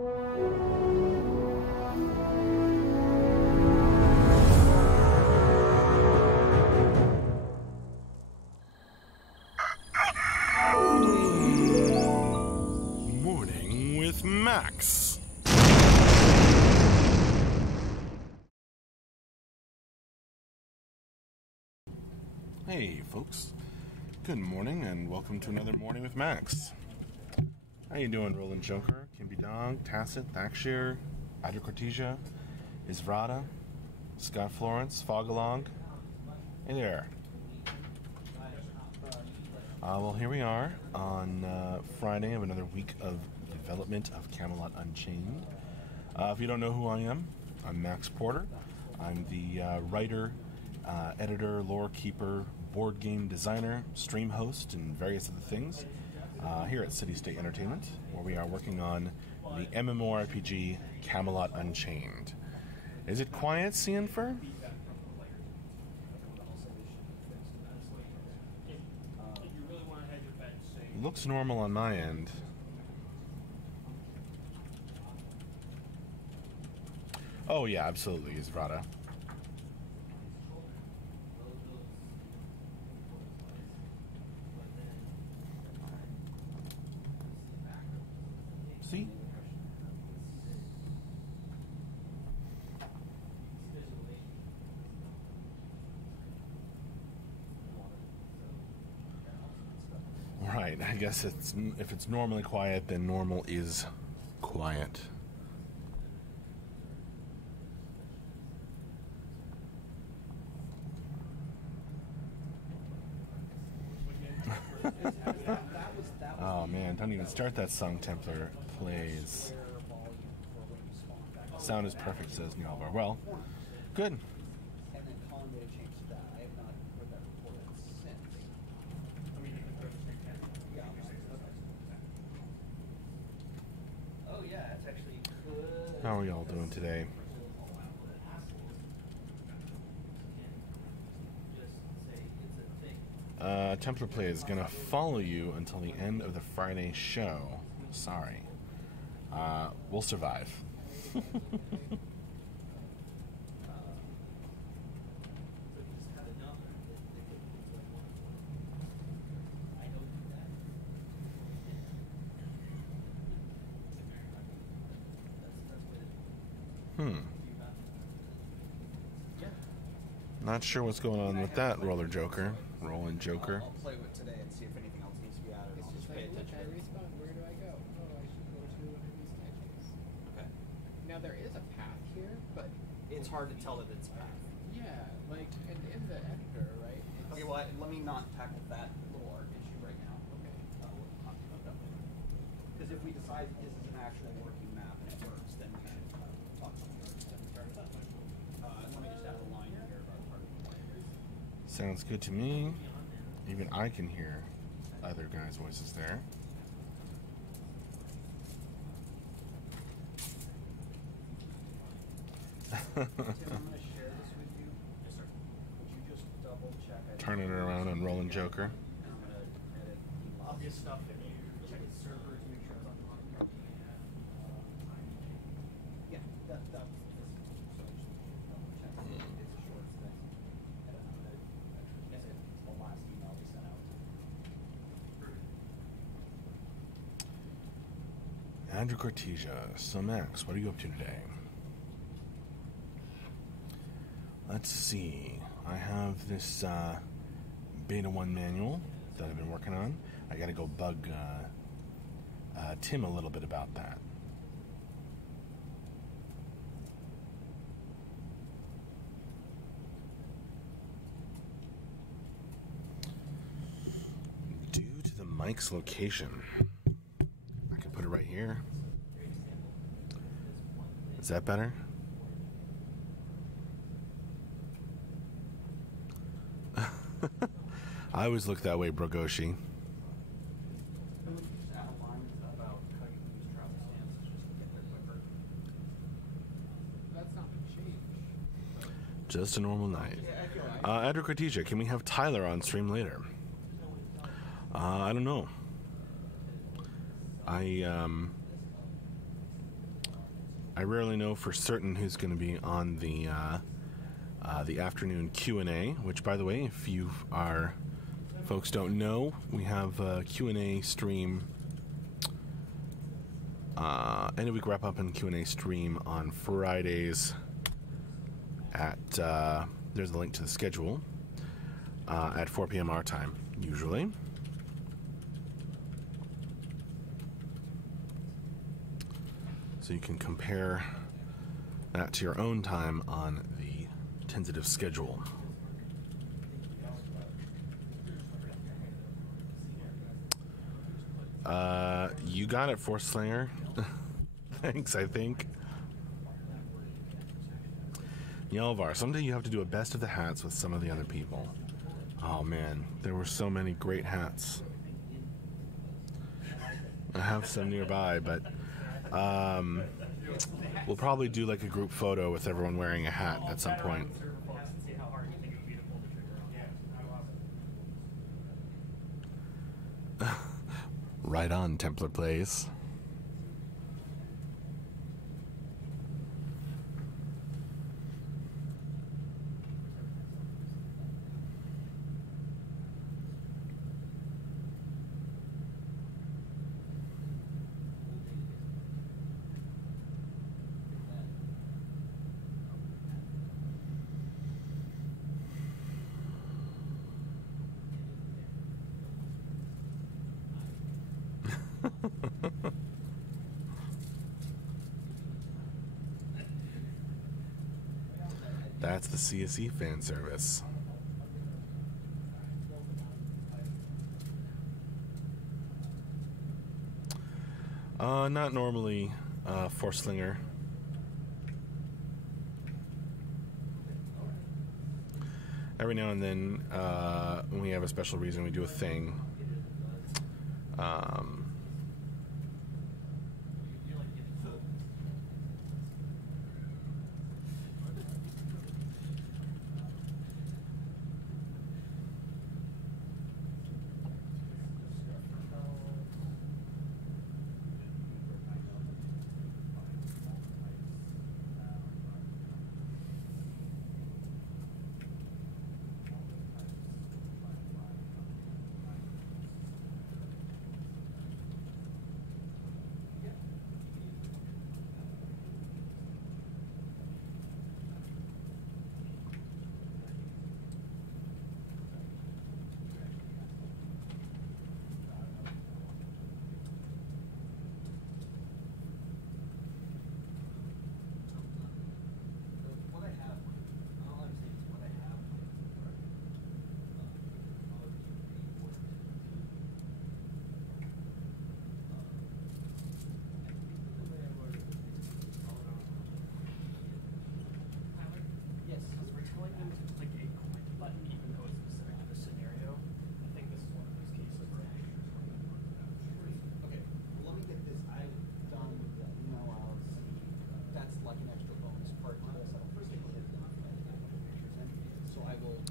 Morning with Max. Hey folks, good morning and welcome to another Morning with Max. How you doing, Roland Joker, Kimby Dong, Tacit, Thakshir, Adra Cortesia, Isvrata, Scott Florence, Fogalong? Hey there. Well, here we are on Friday of another week of development of Camelot Unchained. If you don't know who I am, I'm Max Porter. I'm the writer, editor, lore keeper, board game designer, stream host, and various other things here at City State Entertainment, where we are working on the MMORPG Camelot Unchained. Is it quiet, Cianfer? Looks normal on my end. Oh yeah, absolutely, Isvrata. See? Right, I guess if it's normally quiet, then normal is quiet. Oh man, don't even start that song, Templar. Plays. Sound is perfect, says Nealvar. Well, good. How are y'all doing today? Templar Play is gonna follow you until the end of the Friday show. Sorry. We'll survive. Not sure what's going on with that Roland Joker. I'll play with today and see if anything else needs to be added. I'll just pay attention. I respawn. Where do I go? Oh, I should go to one of these statues. Okay. Now there is a path here, but It's hard to tell that it's a path. yeah, like in the editor, right? It's, Okay, well, let me not tackle that little art issue right now. Okay. We'll talk about that later. Because if we decide that this is an actual working map and it works, then we should talk about the art. Let me just add a line here about part of the line. Sounds good to me. Even I can hear other guys' voices there. Tim, I'm going to share this with you. Yes, sir. Would you just double check? Turning it around on Roland Joker. And I'm going to edit the obvious stuff if you check the server to make sure it's on. Yeah, that was so I just double check. It's a short thing. And I'm going to edit the last email we sent out. Andrew Cortesia. So Max, what are you up to today? Let's see. I have this beta 1 manual that I've been working on. I gotta go bug Tim a little bit about that. Due to the mic's location, I can put it right here. Is that better? I always look that way, Brogoshi. that's not a change. Just a normal night. Adra Cortesia, can we have Tyler on stream later? I don't know. I rarely know for certain who's going to be on the afternoon Q&A, which, by the way, if you are folks don't know, we have a Q&A stream, end of week wrap up and Q&A stream on Fridays at there's a link to the schedule at 4 p.m. our time usually. So you can compare that to your own time on the tentative schedule. You got it, Force Slayer. Thanks, I think. Yelvar, someday you have to do a best of the hats with some of the other people. Oh man, there were so many great hats. I have some nearby, but we'll probably do like a group photo with everyone wearing a hat at some point. Right on, Templar Plays. That's the CSE fan service. Not normally, Force Slinger. Every now and then, when we have a special reason, we do a thing.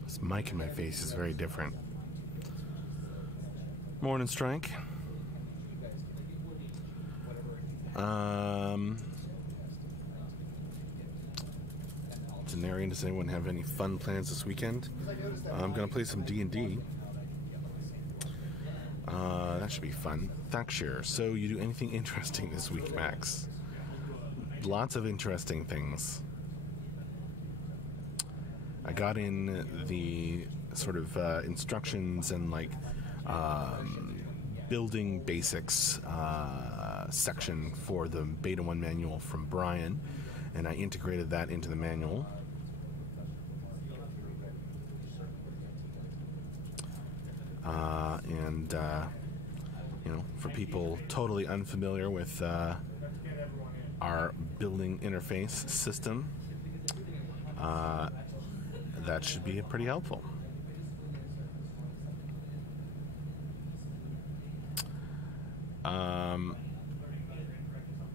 This mic in my face is very different. Morning, Strike. Denarian, does anyone have any fun plans this weekend? I'm going to play some D&D. That should be fun. Thakshir, so you do anything interesting this week, Max? Lots of interesting things. I got in the sort of instructions and like building basics section for the Beta 1 manual from Brian, and I integrated that into the manual. You know, for people totally unfamiliar with our building interface system, that should be pretty helpful.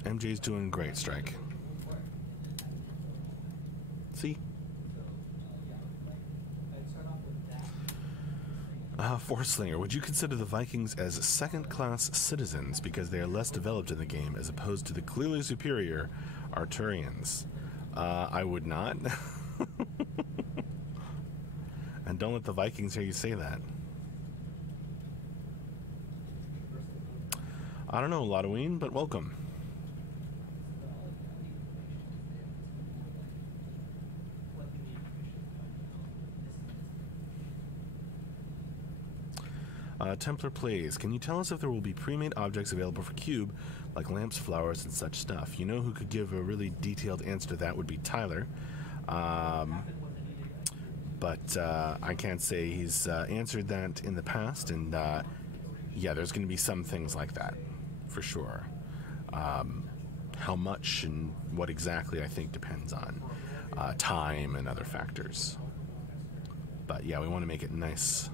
MJ's doing great, Strike. See? Force Slinger, would you consider the Vikings as second-class citizens because they are less developed in the game as opposed to the clearly superior Arturians. I would not. And don't let the Vikings hear you say that. I don't know, Lotoween, but welcome. Templar plays. Can you tell us if there will be pre-made objects available for Cube, like lamps, flowers, and such stuff? You know who could give a really detailed answer to that would be Tyler. But I can't say he's answered that in the past, and yeah, there's going to be some things like that, for sure. How much and what exactly, I think, depends on time and other factors. But yeah, we want to make it nice.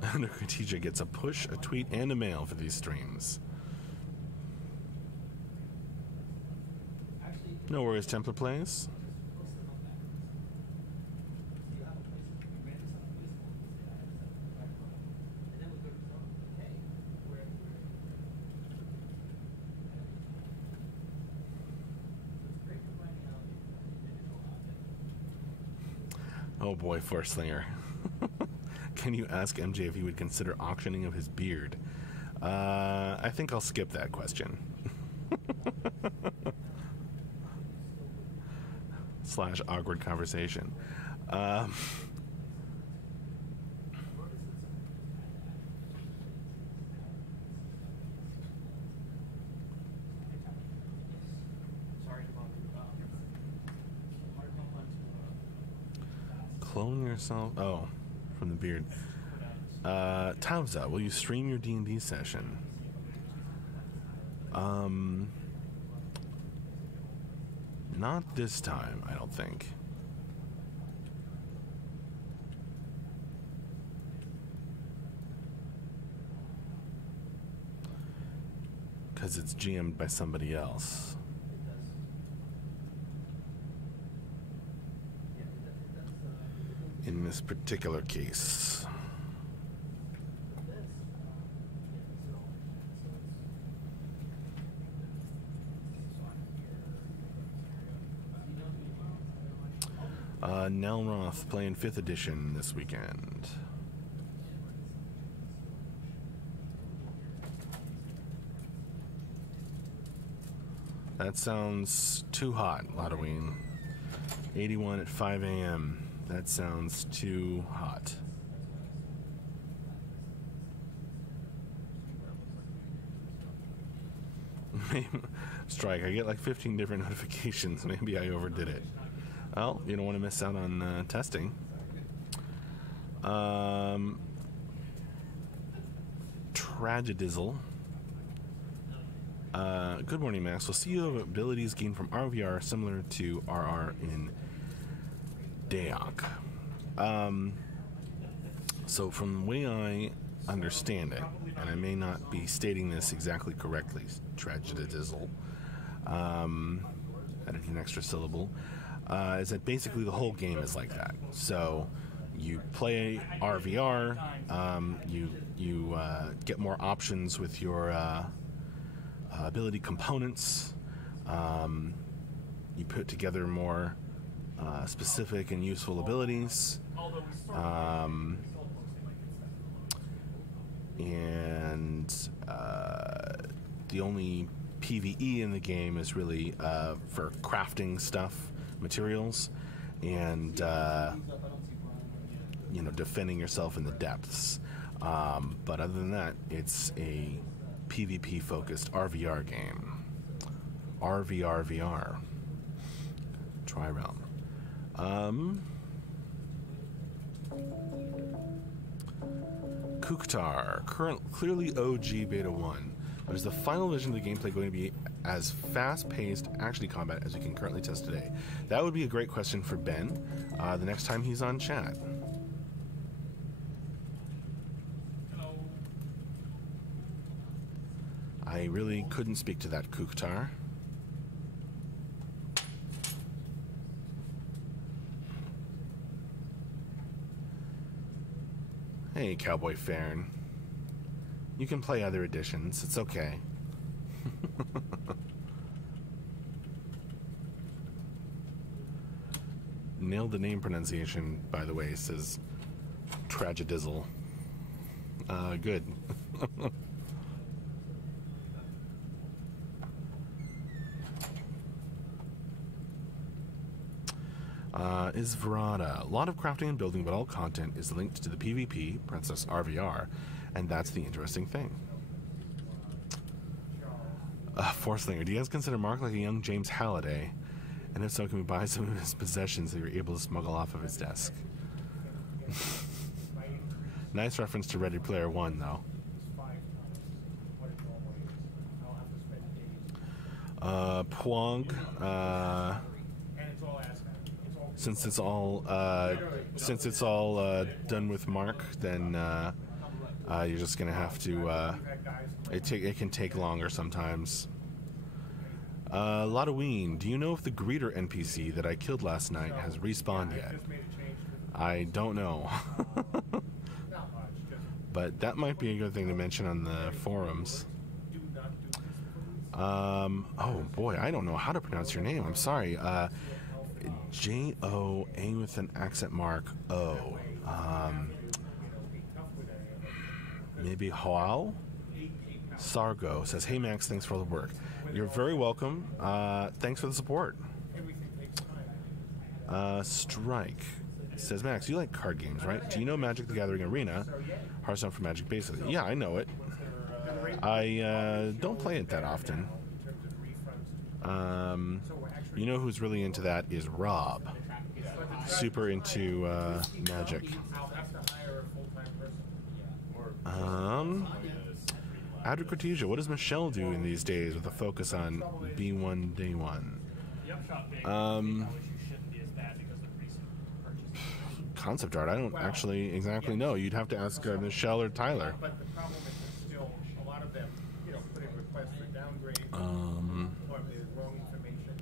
Undercritica gets a push, a tweet, and a mail for these streams. No worries, Templar plays. Oh boy, Forslinger. Can you ask MJ if he would consider auctioning of his beard? I think I'll skip that question. / awkward conversation. Clone yourself. Oh, from the beard. Tauza, will you stream your D&D session? Not this time, I don't think. Because it's GM'd by somebody else. In this particular case. Nelroth playing 5th edition this weekend. That sounds too hot, Lotoween. 81 at 5 a.m. That sounds too hot. Strike, I get like 15 different notifications. Maybe I overdid it. Well, you don't want to miss out on testing. Tragedizzle. Good morning, Max. Will CEO abilities gained from RVR similar to RR in Daok? So from the way I understand it, and I may not be stating this exactly correctly, Tragedizzle, added an extra syllable, is that basically the whole game is like that. So you play RVR, you get more options with your ability components, you put together more specific and useful abilities, and the only PvE in the game is really for crafting stuff, materials, and you know, defending yourself in the depths. But other than that, it's a PvP focused RVR game. RVR. Tri-realm. Kuktar, clearly OG Beta 1. But is the final version of the gameplay going to be as fast-paced action combat as we can currently test today? That would be a great question for Ben the next time he's on chat. Hello. I really couldn't speak to that, Kuktar. Hey, Cowboy Farron. You can play other editions. It's okay. Nailed the name pronunciation, by the way, says Tragedizzle. Good. Is Verada. A lot of crafting and building, but all content is linked to the PvP, Princess RVR, and that's the interesting thing. Forcelinger, do you guys consider Mark like a young James Halliday? And if so, can we buy some of his possessions that you're able to smuggle off of his desk? Nice reference to Ready Player One, though. Pwong, since it's all done with Mark, then you're just gonna have to. It can take longer sometimes. Lotoween, do you know if the greeter NPC that I killed last night has respawned yet? I don't know. But that might be a good thing to mention on the forums. Oh boy, I don't know how to pronounce your name. I'm sorry. J-O-A with an accent mark O. Maybe Hoao? Sargo says, hey Max, thanks for all the work. You're very welcome. Thanks for the support. Strike says, Max, you like card games, right? Do you know Magic the Gathering Arena? Hearthstone for Magic basically. Yeah, I know it. I don't play it that often. You know who's really into that is Rob. Super into Magic. Adric, what does Michelle do in these days with a focus on B1 Day 1? Concept art, I don't actually exactly know. You'd have to ask Michelle or Tyler. But the problem is that still a lot of them, putting requests for downgrade or the wrong information.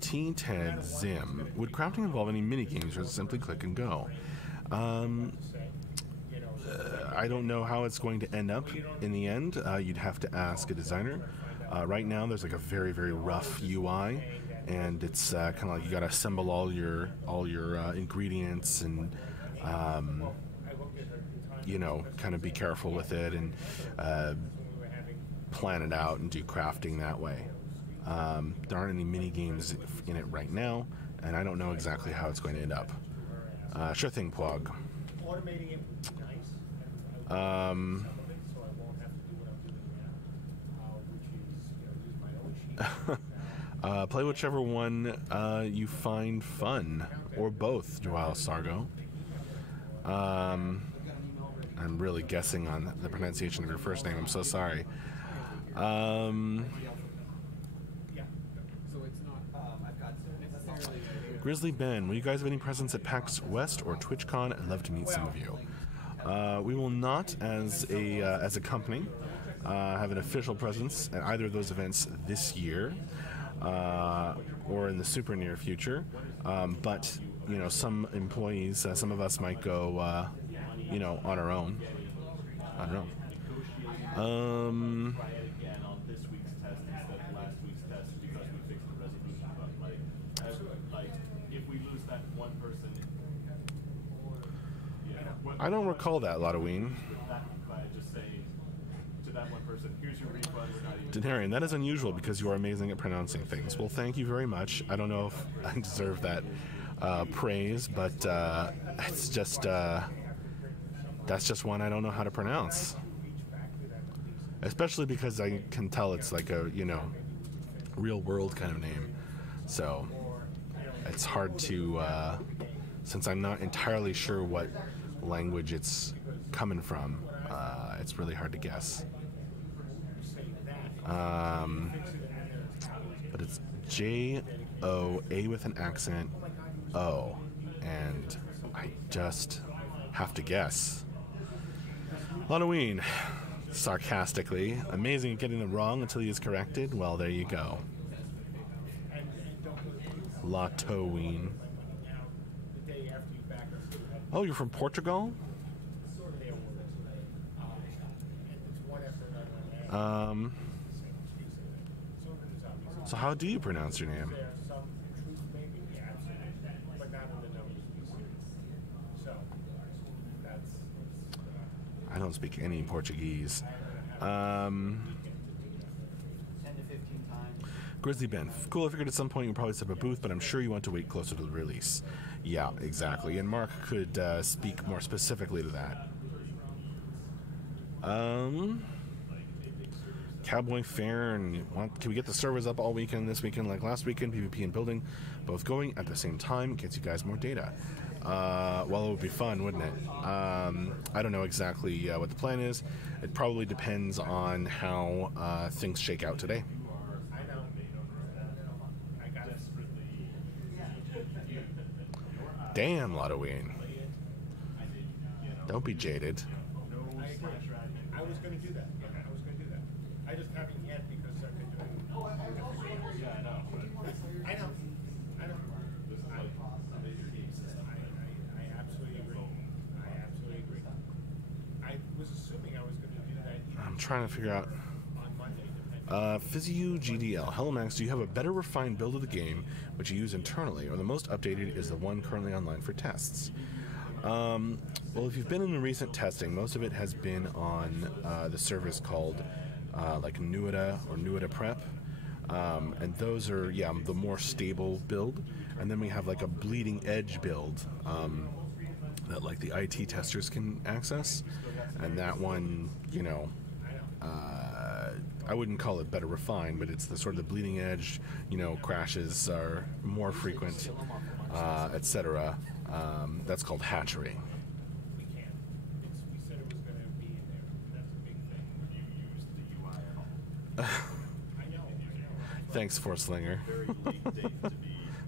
T-Ted Zim. Would crafting involve any mini games or simply click and go? I don't know how it's going to end up in the end. You'd have to ask a designer. Right now, there's like a very, very rough UI, and it's kind of like you got to assemble all your ingredients and kind of be careful with it and plan it out and do crafting that way. There aren't any mini games in it right now, and I don't know exactly how it's going to end up. Sure thing, Pwog. Automating it would be nice. So I won't have to do what I'm doing now, which is use my own sheet. Play whichever one you find fun, or both, Joao Sargo. I'm really guessing on the pronunciation of your first name. I'm so sorry. Grizzly Ben, will you guys have any presence at PAX West or TwitchCon? I'd love to meet some of you. We will not, as a company, have an official presence at either of those events this year, or in the super near future. But some employees, some of us might go, on our own. I don't know. I don't recall that, Lotoween. Denarian, that is unusual because you are amazing at pronouncing things. Well, thank you very much. I don't know if I deserve that praise, but it's just that's just one I don't know how to pronounce. Especially because I can tell it's like a real world kind of name, so it's hard to since I'm not entirely sure what language it's coming from. It's really hard to guess. But it's J-O-A with an accent O, and I just have to guess. Halloween, sarcastically, amazing at getting them wrong until he is corrected. Well, there you go. Latoween. Oh, you're from Portugal? Um, so how do you pronounce your name? There's some truth, maybe, yeah, absolutely, but not in the numbers we see. So that's. I don't speak any Portuguese. 10 to 15 times. Grizzly Ben, cool. I figured at some point you probably set up a booth, but I'm sure you want to wait closer to the release. Yeah, exactly. And Mark could speak more specifically to that. Cowboy Fair, and can we get the servers up all weekend this weekend like last weekend? PvP and building both going at the same time gets you guys more data. Well, it would be fun, wouldn't it? I don't know exactly what the plan is. It probably depends on how things shake out today. I know. I got it. Damn, Lotoween. Don't be jaded. I was going to do that. I was going to do that. I just haven't yet because I've been doing. Yeah, I know. I know. I know. I absolutely agree. I absolutely agree. I was assuming I was going to do that. I'm trying to figure out. On Monday, Physiu GDL. Hello Max, do you have a better refined build of the game which you use internally, or the most updated is the one currently online for tests? Well, if you've been in the recent testing, most of it has been on the servers called like Nuida or Nuida Prep. And those are, yeah, the more stable build. And then we have like a bleeding edge build that like the IT testers can access. And that one, you know, I wouldn't call it better refined, but it's the sort of the bleeding edge, you know, crashes are more frequent, etc. That's called hatchery. we can't. We said it was going to be in there. That's a big thing. You used the UI at all. I know. Thanks, Forslinger.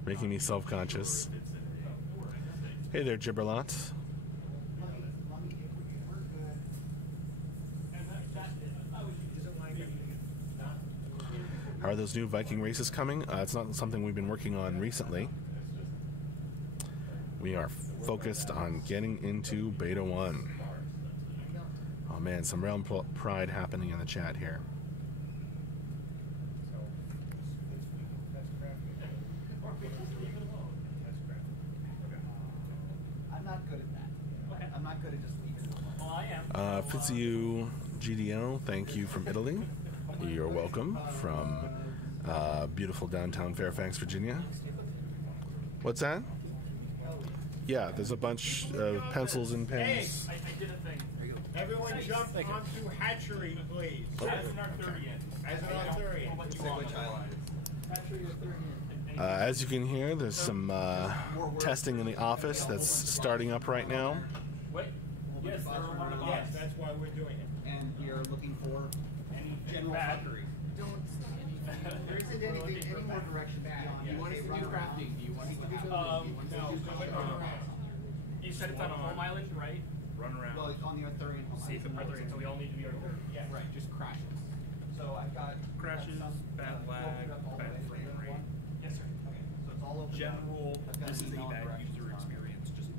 Making me self-conscious. Hey there, Gibberlot. How are those new Viking races coming? It's not something we've been working on recently. We are focused on getting into Beta 1. Oh man, some Realm Pride happening in the chat here. So that's crafting. That's crafting. I'm not good at that. Okay. I'm not good at just leaving it alone. Well, I am. Fitzu GDL, thank you from Italy. You're welcome from beautiful downtown Fairfax, Virginia. What's that? Yeah, there's a bunch of pencils and pens. I did a thing. Everyone jump onto hatchery, please. As an Arthurian. As an Arthurian. What you Say want. which island. As you can hear, there's some testing in the office that's starting up right now. Wait. Yes, there are one of Yes, us. that's why we're doing it. And you're looking for Any general bad. fuckery. There isn't anything, any more direction beyond. Do you want us to do crafting? Do you want us to do building? Do you want us No, to do click construction? on You said it's on a home island, right? Run around. Well, it's on the Arthurian home. See if it's Arthurian, so we all need to be Arthurian. Yes. Right, just crashes. So I've got Crashes, I've got some, bad lag, opened up all the bad way to frame the rate. one. Yes, sir. Okay, so it's all open. General, this is a bad user experience. Just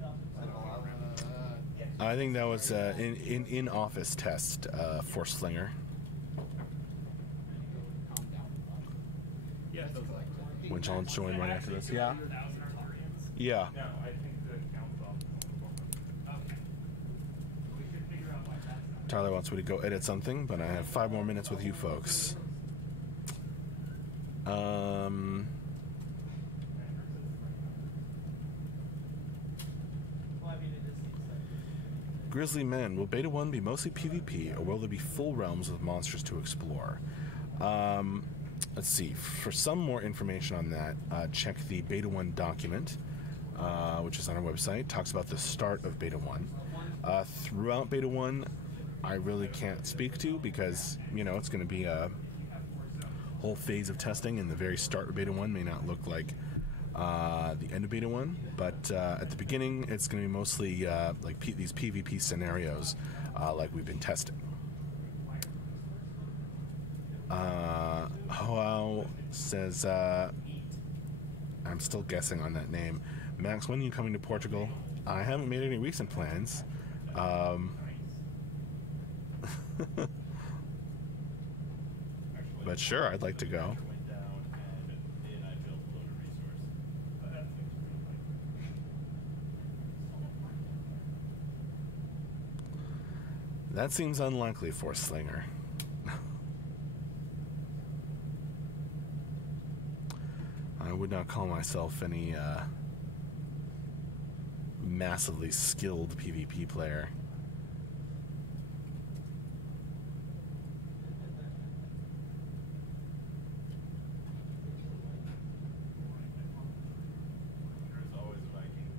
I think that was in office test for Slinger, Calm down. yeah, those like. which I'll join right after this. Yeah. 1,000 Arthurians? Yeah. No, I think the count's off. Okay. We could figure out why that's not. Tyler wants me to go edit something, but I have 5 more minutes with you folks. Well, I mean, it just seems like. Grizzly Men, will Beta 1 be mostly PvP, or will there be full realms with monsters to explore? Let's see. For some more information on that, check the Beta 1 document, which is on our website. Talks about the start of Beta 1. Throughout Beta 1, I really can't speak to because, you know, it's going to be a whole phase of testing, and the very start of Beta 1 may not look like the end of Beta 1, but at the beginning, it's going to be mostly like these PvP scenarios like we've been testing. Hoao says, I'm still guessing on that name. Max, when are you coming to Portugal? I haven't made any recent plans. but sure, I'd like to go. went down, and I built a load of resource. But that thing's pretty like. That seems unlikely for Slinger. I would not call myself any massively skilled PvP player. There's always a Viking.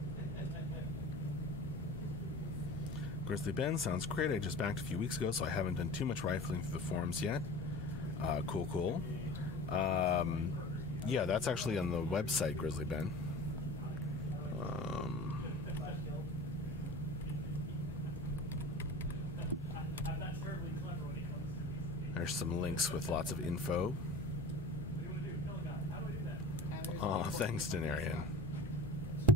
Grizzly Ben sounds great. I just backed a few weeks ago, so I haven't done too much rifling through the forums yet. Cool. Yeah, that's actually on the website, Grizzly Ben. There's some links with lots of info. Oh, thanks, Denarian. I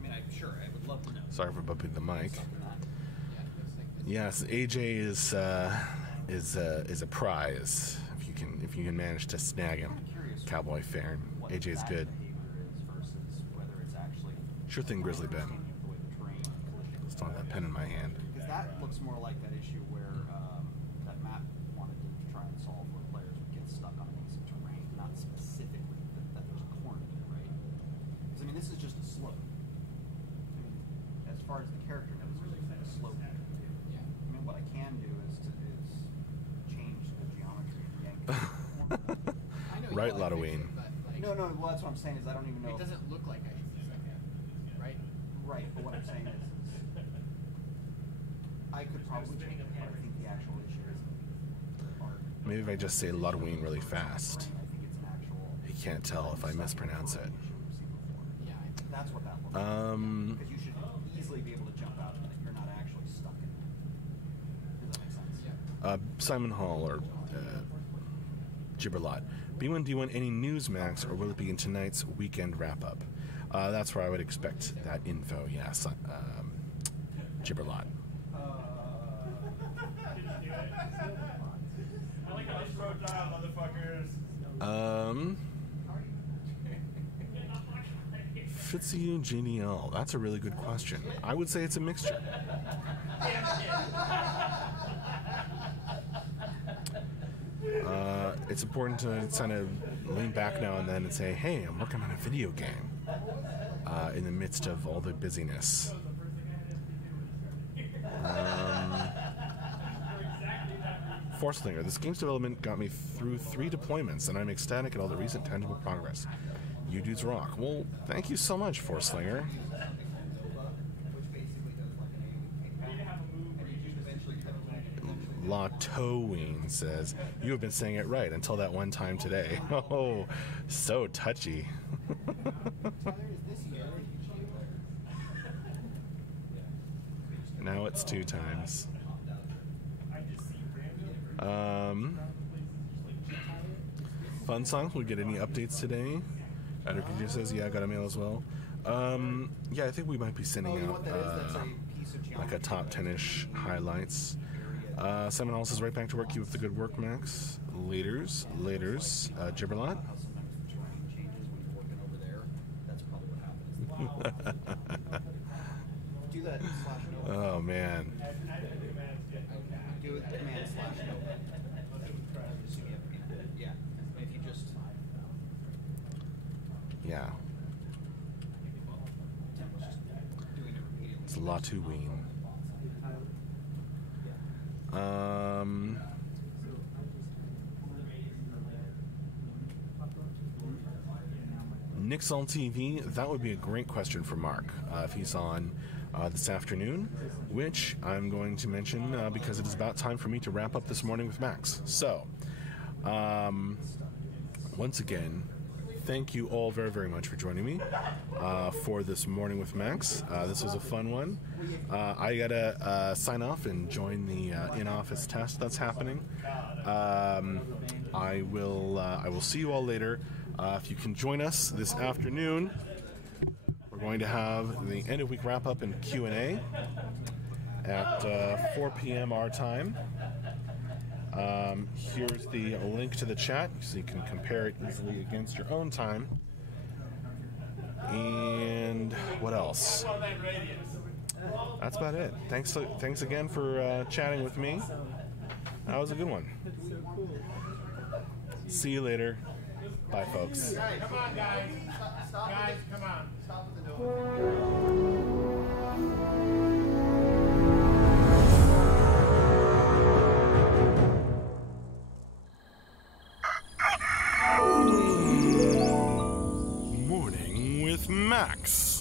mean, I'm sure I would love to know. Sorry for bumping the mic. Something that- Yes, AJ is a prize if you can manage to snag him. I'm curious Cowboy Fair. what AJ's that good. behavior is versus whether it's actually Sure thing, Grizzly Ben. understanding of the way the terrain collision Still have that pen in my hand. Because that looks more like that issue where that Matt wanted to try and solve where players would get stuck on a piece of terrain, not specifically that there's a corner there, right? Because, I mean, this is just a slope. I mean, as far as the character knows, there's a slope here. Yeah. I mean, what I can do is change the geometry and yank it to the corner. I know you Right, like Ladoween. fiction, but, like, No, well, that's what I'm saying is I don't even know. It doesn't look like ice, right? Right, but what I'm saying is I could probably change it, but I think the actual issue is art. Maybe if I just say Ludwig really fast, I think it's an actual. he can't tell if I mispronounce it. Yeah. That's what that looks like. Um, Because you should easily be able to jump out and you're not actually stuck in it. Does that make sense? Yeah. Simon Hall or Gibberlot. B1, do you want any news, Max, or will it be in tonight's weekend wrap-up? That's where I would expect that info, yes. Gibberlot. I like how it's wrote down, motherfuckers. Fitzy GDL. That's a really good question. I would say it's a mixture. It's important to kind of lean back now and then and say, hey, I'm working on a video game in the midst of all the busyness. Forcelinger, this game's development got me through 3 deployments, and I'm ecstatic at all the recent tangible progress. You dudes rock. Well, thank you so much, Forcelinger. Which basically does like an AoE kickback. And you should eventually cut it. La Towing says, you have been saying it right until that one time today. Oh, so touchy. Tyler, is this your RPG player? Now it's 2 times. Fun songs. We get any updates today? Adderkija says, yeah, I got a mail as well. Yeah, I think we might be sending Oh, you know out what that is? That's a piece of like a top 10-ish highlights. Simon Hall says, right back to work. Keep up the good work, Max. Laters. Gibberlot. How sometimes the terrain changes when you're working over there. That's probably what happens. Do that /no. Oh, man. Do it command /no. Yeah. If you just Yeah. Tim was just doing it repeatedly. It's La Towing. Nick's on TV. That would be a great question for Mark if he's on this afternoon, which I'm going to mention because it is about time for me to wrap up this morning with Max. So, once again, thank you all very, very much for joining me for this morning with Max. This was a fun one. I gotta sign off and join the in-office test that's happening. I will see you all later. If you can join us this afternoon, we're going to have the end of week wrap up and Q&A at 4 p.m. our time. Here's the link to the chat so you can compare it easily against your own time. And what else? That's about it. Thanks again for chatting with me. That was a good one. See you later. Bye, folks. Guys, come on, guys. Stop Guys, come on. Stop with the door. Morning with Max.